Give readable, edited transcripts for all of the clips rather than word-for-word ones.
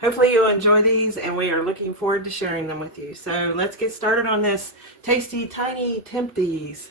Hopefully you'll enjoy these, and we are looking forward to sharing them with you. So let's get started on this Tasty Tiny Tempties.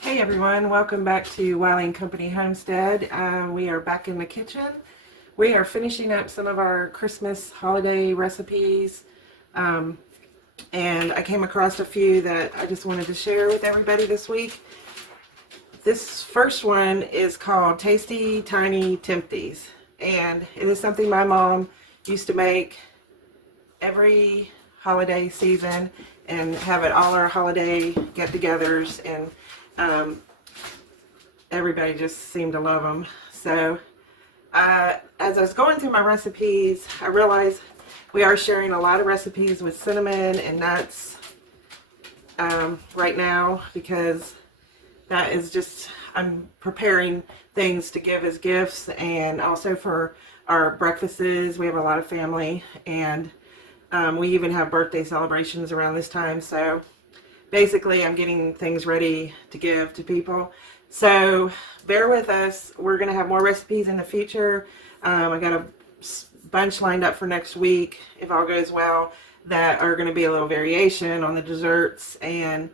Hey everyone, welcome back to Wiley and Company Homestead. We are back in the kitchen. We are finishing up some of our Christmas holiday recipes, and I came across a few that I just wanted to share with everybody this week. This first one is called Tasty Tiny Tempties, and it is something my mom used to make every holiday season and have at all our holiday get-togethers, and everybody just seemed to love them. So as I was going through my recipes, I realized we are sharing a lot of recipes with cinnamon and nuts right now, because that is just, I'm preparing things to give as gifts, and also for our breakfasts. We have a lot of family, and we even have birthday celebrations around this time. So basically I'm getting things ready to give to people. So bear with us. We're going to have more recipes in the future. I got a bunch lined up for next week, if all goes well, that are going to be a little variation on the desserts and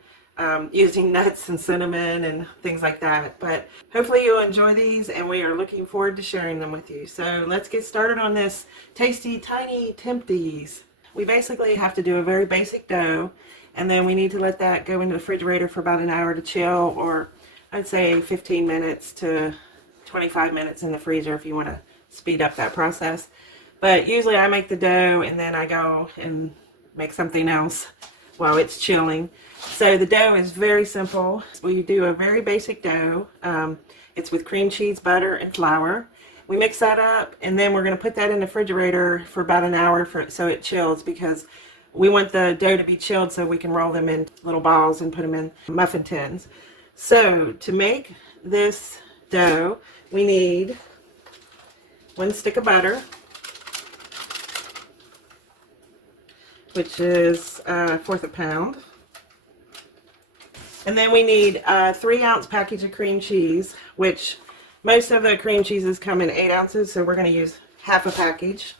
using nuts and cinnamon and things like that. But hopefully you'll enjoy these, and we are looking forward to sharing them with you. So let's get started on this Tasty Tiny Tempties. We basically have to do a very basic dough, and then we need to let that go into the refrigerator for about an hour to chill, or I'd say 15 minutes to 25 minutes in the freezer if you want to speed up that process. But usually I make the dough and then I go and make something else while it's chilling. So the dough is very simple. We do a very basic dough. It's with cream cheese, butter, and flour. We mix that up, and then we're going to put that in the refrigerator for about an hour so it chills, because we want the dough to be chilled so we can roll them in little balls and put them in muffin tins. So to make this dough, we need 1 stick of butter, which is 1/4 pound. And then we need a 3-ounce package of cream cheese, which most of the cream cheeses come in 8 ounces, so we're going to use half a package.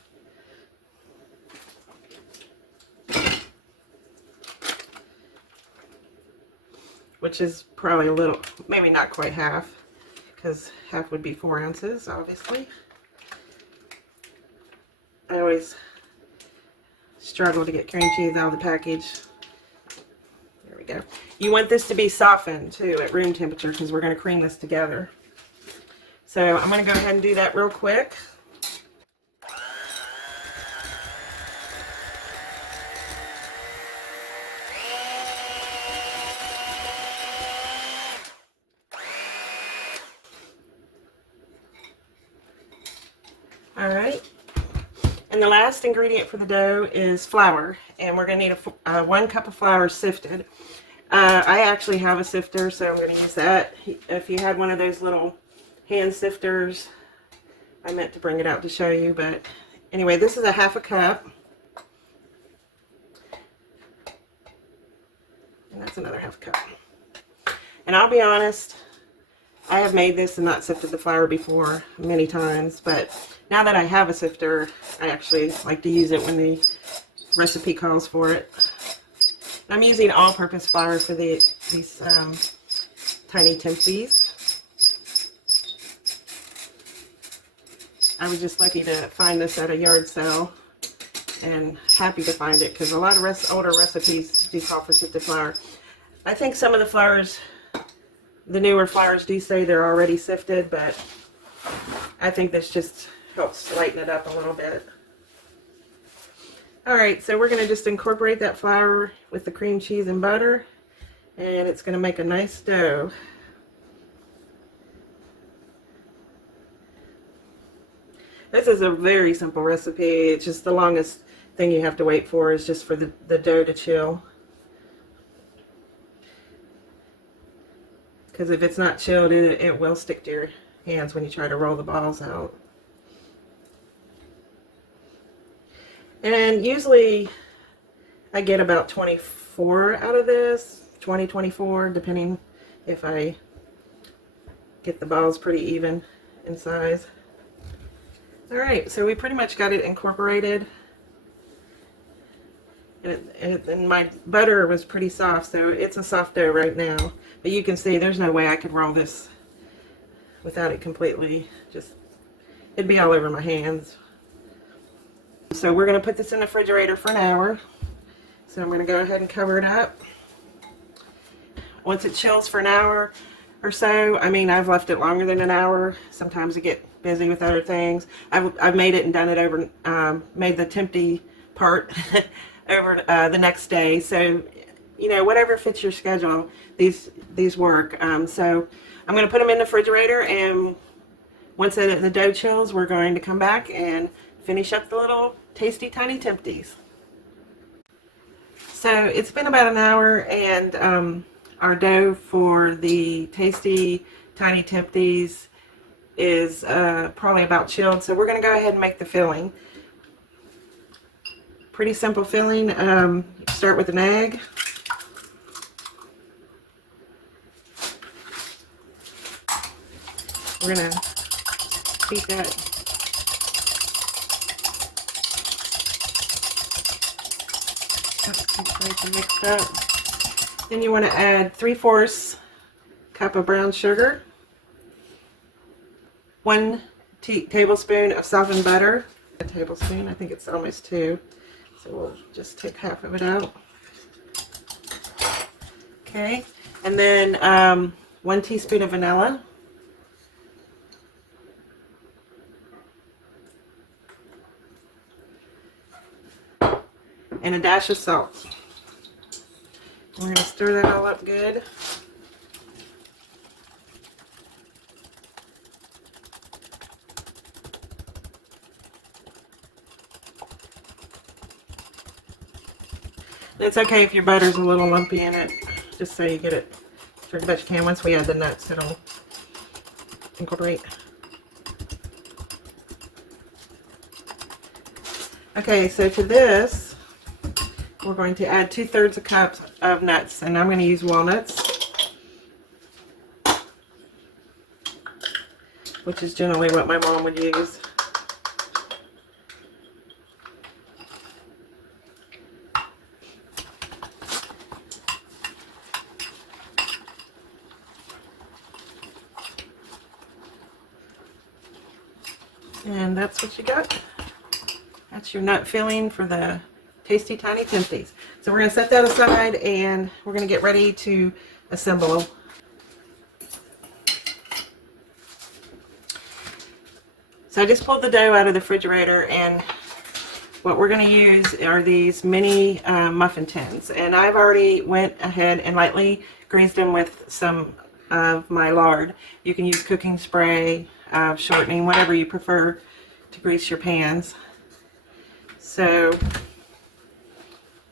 Which is probably a little, maybe not quite half, because half would be 4 ounces, obviously. I always struggle to get cream cheese out of the package. There we go. You want this to be softened too at room temperature, because we're going to cream this together. So I'm going to go ahead and do that real quick. Alright, and the last ingredient for the dough is flour, and we're going to need 1 cup of flour sifted. I actually have a sifter, so I'm going to use that. If you had one of those little hand sifters, I meant to bring it out to show you, but anyway, this is a 1/2 cup, and that's another 1/2 cup. And I'll be honest, I have made this and not sifted the flour before many times, but now that I have a sifter, I actually like to use it when the recipe calls for it. I'm using all-purpose flour for these Tiny Tempties. I was just lucky to find this at a yard sale, and happy to find it, because a lot of older recipes do call for sifted flour. I think some of the flours, the newer flours, do say they're already sifted, but I think this just helps lighten it up a little bit. Alright, so we're going to just incorporate that flour with the cream cheese and butter, and it's going to make a nice dough. This is a very simple recipe. It's just the longest thing you have to wait for is just for the dough to chill. because if it's not chilled, it will stick to your hands when you try to roll the balls out. And usually I get about 24 out of this, 20, 24, depending if I get the balls pretty even in size. Alright, so we pretty much got it incorporated. And my butter was pretty soft, so it's a soft dough right now. But you can see there's no way I could roll this without it completely it'd be all over my hands. So we're going to put this in the refrigerator for an hour. So I'm going to go ahead and cover it up. Once it chills for an hour or so, I mean, I've left it longer than an hour. Sometimes I get busy with other things. I've made it and done it over, made the tempty part over the next day. So, you know, whatever fits your schedule, these work. So I'm going to put them in the refrigerator, and once the dough chills, we're going to come back and finish up the little tasty tiny tempties. So it's been about an hour, and our dough for the tasty tiny tempties is probably about chilled. So we're going to go ahead and make the filling. Pretty simple filling. Start with an egg. We're going to beat that. Nice and mixed up. Then you want to add 3/4 cup of brown sugar, 1 tablespoon of softened butter, a tablespoon, I think it's almost 2, so we'll just take half of it out. Okay, and then 1 teaspoon of vanilla, and a dash of salt. We're going to stir that all up good. It's okay if your butter's a little lumpy in it, just so you get it sure the best you can. Once we add the nuts, it'll incorporate. Okay, so to this, we're going to add 2/3 cup of nuts, and I'm going to use walnuts, which is generally what my mom would use. And that's what you got. That's your nut filling for the tasty tiny tempties. So we're going to set that aside, and we're going to get ready to assemble. So I just pulled the dough out of the refrigerator, and what we're going to use are these mini muffin tins. And I've already went ahead and lightly greased them with some of my lard. You can use cooking spray, shortening, whatever you prefer to grease your pans. So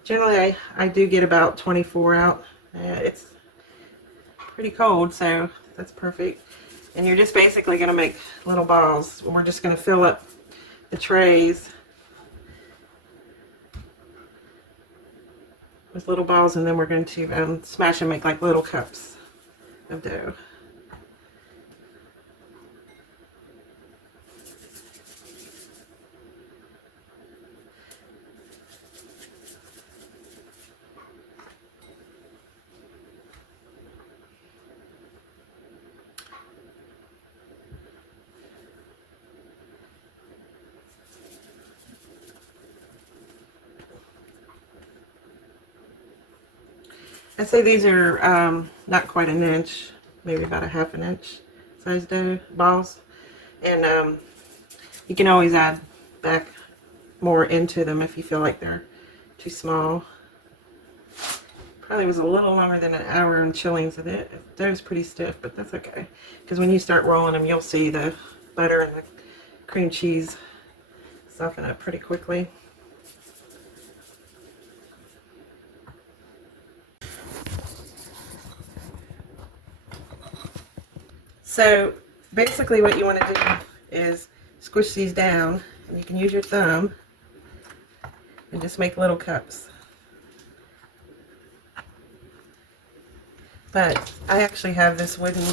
generally I do get about 24 out. It's pretty cold, so that's perfect. And you're just basically going to make little balls. We're just going to fill up the trays with little balls, and then we're going to smash and make like little cups of dough. I'd say these are not quite an inch, maybe about a 1/2 inch size dough balls. And you can always add back more into them if you feel like they're too small. Probably was a little longer than an hour in chilling, so the dough's pretty stiff, but that's okay. Because when you start rolling them, you'll see the butter and the cream cheese soften up pretty quickly. So basically what you want to do is squish these down, and you can use your thumb and just make little cups. But I actually have this wooden,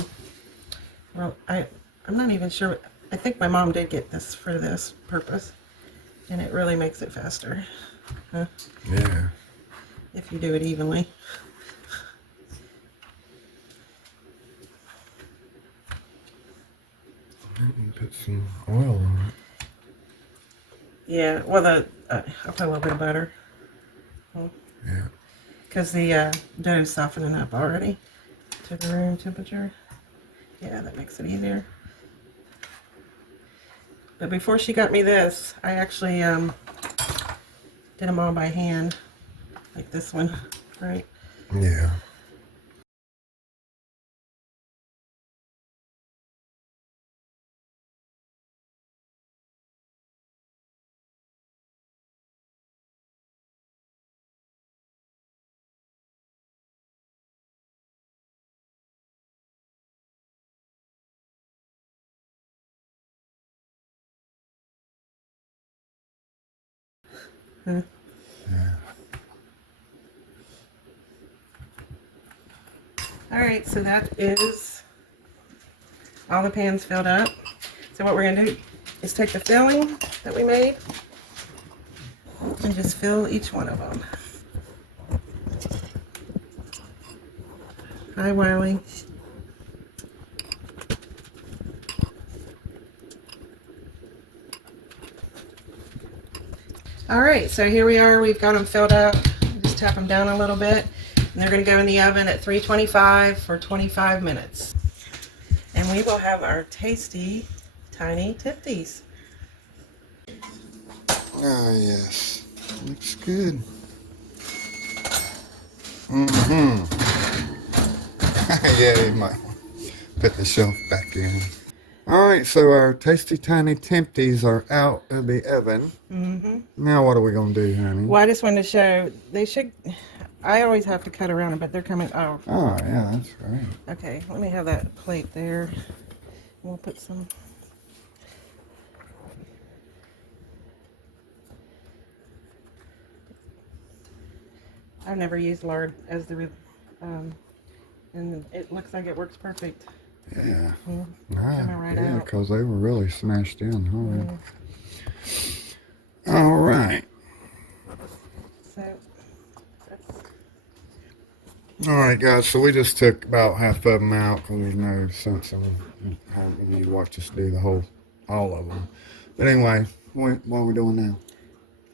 well, I'm not even sure, I think my mom did get this for this purpose, and it really makes it faster. Huh? Yeah. If you do it evenly. Put some oil on it. Yeah, well, I'll put a little bit of butter. Yeah. Because the dough's softening up already to the room temperature. Yeah, that makes it easier. But before she got me this, I actually did them all by hand, like this one, right? Yeah. Huh. Yeah. Alright, so that is all the pans filled up. So what we're going to do is take the filling that we made and just fill each one of them. Hi, Wiley. Alright, so here we are. We've got them filled up. Just tap them down a little bit. And they're going to go in the oven at 325 for 25 minutes. And we will have our tasty, tiny Tempties. Oh, yes. Looks good. Mm-hmm. Yeah, you might put the shelf back in. Alright, so our tasty tiny Tempties are out of the oven. Mm-hmm. Now what are we going to do, honey? Well, I just wanted to show, they should, I always have to cut around them, but they're coming, oh. Oh, yeah, that's right. Okay, let me have that plate there. We'll put some. I've never used lard as the, and it looks like it works perfect. Yeah. Coming right Yeah, out. because they were really smashed in hard. All right. So, that's, All right, guys. So we just took about half of them out because there's no sense in having you watch us do all of them. But anyway, what are we doing now?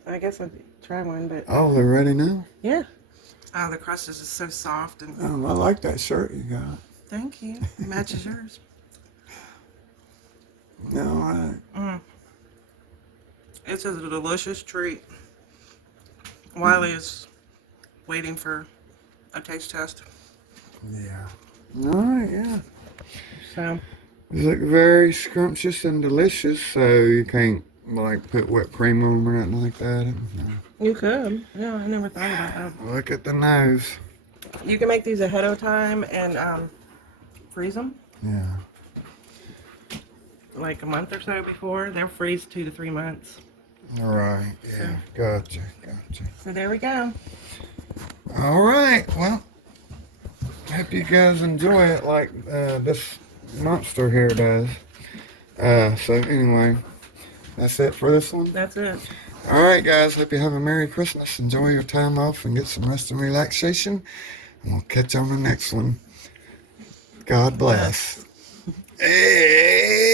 I guess I'd try one, but. Oh, they're ready now? Yeah. Oh, the crust is just so soft and. Oh, I like that shirt you got. Thank you. It matches yours. No, It's a delicious treat. Wiley is waiting for a taste test. Yeah. All right, yeah. So. They look very scrumptious and delicious, so you can't, like, put whipped cream on them or nothing like that. No. You could. Yeah, I never thought about that. Look at the nose. You can make these ahead of time and freeze them Yeah. like a month or so before. They'll freeze 2 to 3 months. All right. Yeah. Gotcha. So there we go. All right. Well, hope you guys enjoy it like this monster here does. So anyway, that's it for this one. That's it. All right, guys. Hope you have a Merry Christmas. Enjoy your time off and get some rest and relaxation. And we'll catch you on the next one. God bless. Amen.